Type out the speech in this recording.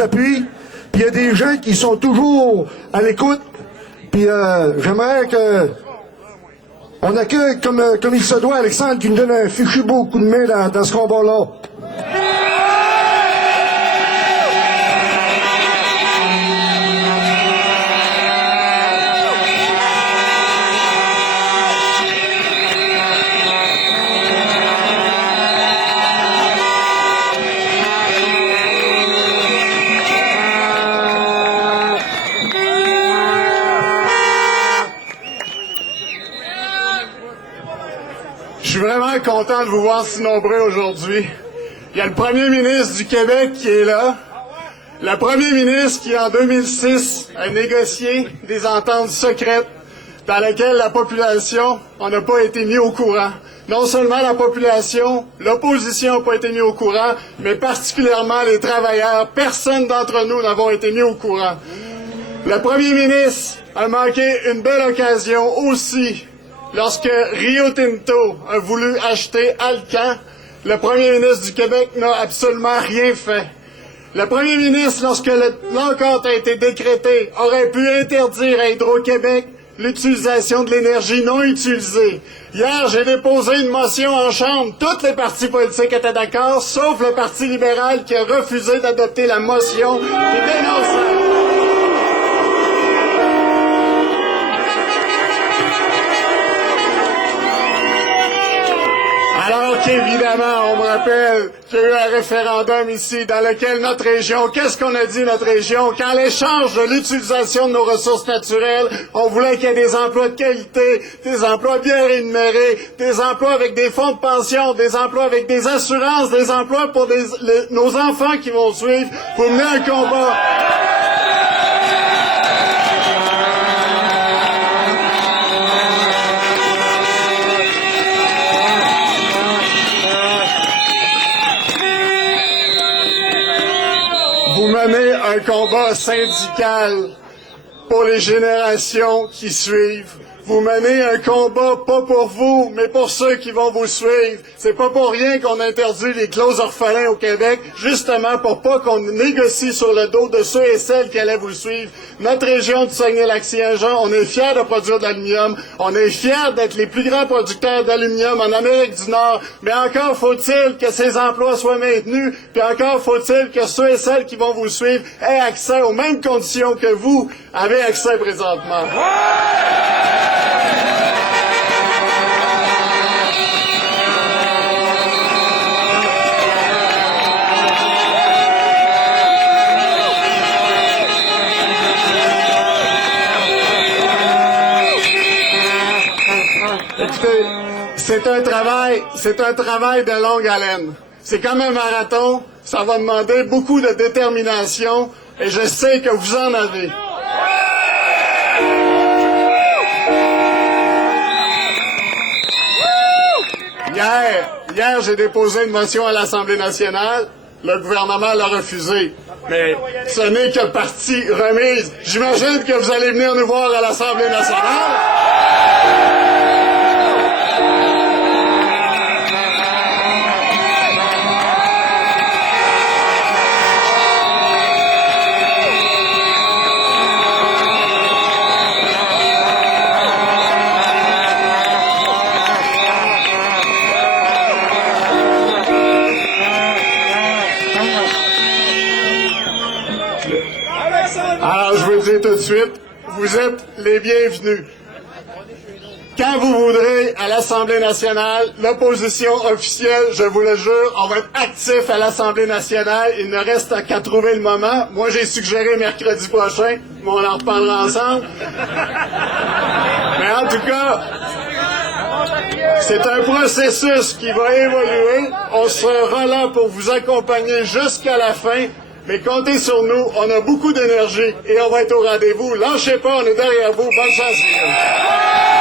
appuis, puis il y a des gens qui sont toujours à l'écoute, puis j'aimerais que on accueille comme il se doit Alexandre qui nous donne un fichu beau coup de main dans ce combat-là. Je suis vraiment content de vous voir si nombreux aujourd'hui. Il y a le premier ministre du Québec qui est là. Le premier ministre qui, en 2006, a négocié des ententes secrètes dans lesquelles la population, on n'a pas été mis au courant. Non seulement la population, l'opposition n'a pas été mis au courant, mais particulièrement les travailleurs. Personne d'entre nous n'avons été mis au courant. Le premier ministre a manqué une belle occasion aussi. Lorsque Rio Tinto a voulu acheter Alcan, le premier ministre du Québec n'a absolument rien fait. Le premier ministre, lorsque l'enquête a été décrétée, aurait pu interdire à Hydro-Québec l'utilisation de l'énergie non utilisée. Hier, j'ai déposé une motion en Chambre. Toutes les partis politiques étaient d'accord, sauf le Parti libéral qui a refusé d'adopter la motion qui dénonçait. Alors qu'évidemment, on me rappelle qu'il y a eu un référendum ici dans lequel notre région, qu'est-ce qu'on a dit notre région? Qu'en l'échange de l'utilisation de nos ressources naturelles, on voulait qu'il y ait des emplois de qualité, des emplois bien rémunérés, des emplois avec des fonds de pension, des emplois avec des assurances, des emplois pour nos enfants qui vont suivre, pour mener un combat. Vous menez un combat syndical pour les générations qui suivent. Vous menez un combat pas pour vous, mais pour ceux qui vont vous suivre. C'est pas pour rien qu'on interdit les clauses orphelins au Québec, justement pour pas qu'on négocie sur le dos de ceux et celles qui allaient vous suivre. Notre région du Saguenay-Lac-Saint-Jean, on est fiers de produire de l'aluminium, on est fiers d'être les plus grands producteurs d'aluminium en Amérique du Nord, mais encore faut-il que ces emplois soient maintenus, puis encore faut-il que ceux et celles qui vont vous suivre aient accès aux mêmes conditions que vous avez accès présentement. Écoutez, c'est un travail de longue haleine. C'est comme un marathon, ça va demander beaucoup de détermination et je sais que vous en avez. Hier, j'ai déposé une motion à l'Assemblée nationale. Le gouvernement l'a refusé. Mais ce n'est que partie remise. J'imagine que vous allez venir nous voir à l'Assemblée nationale. Alors, je vous le dis tout de suite, vous êtes les bienvenus. Quand vous voudrez, à l'Assemblée nationale, l'opposition officielle, je vous le jure, on va être actif à l'Assemblée nationale. Il ne reste qu'à trouver le moment. Moi, j'ai suggéré mercredi prochain, mais on en reparlera ensemble. Mais en tout cas, c'est un processus qui va évoluer. On sera là pour vous accompagner jusqu'à la fin. Mais comptez sur nous, on a beaucoup d'énergie et on va être au rendez-vous. Lâchez pas, on est derrière vous. Bonne chance, les gars.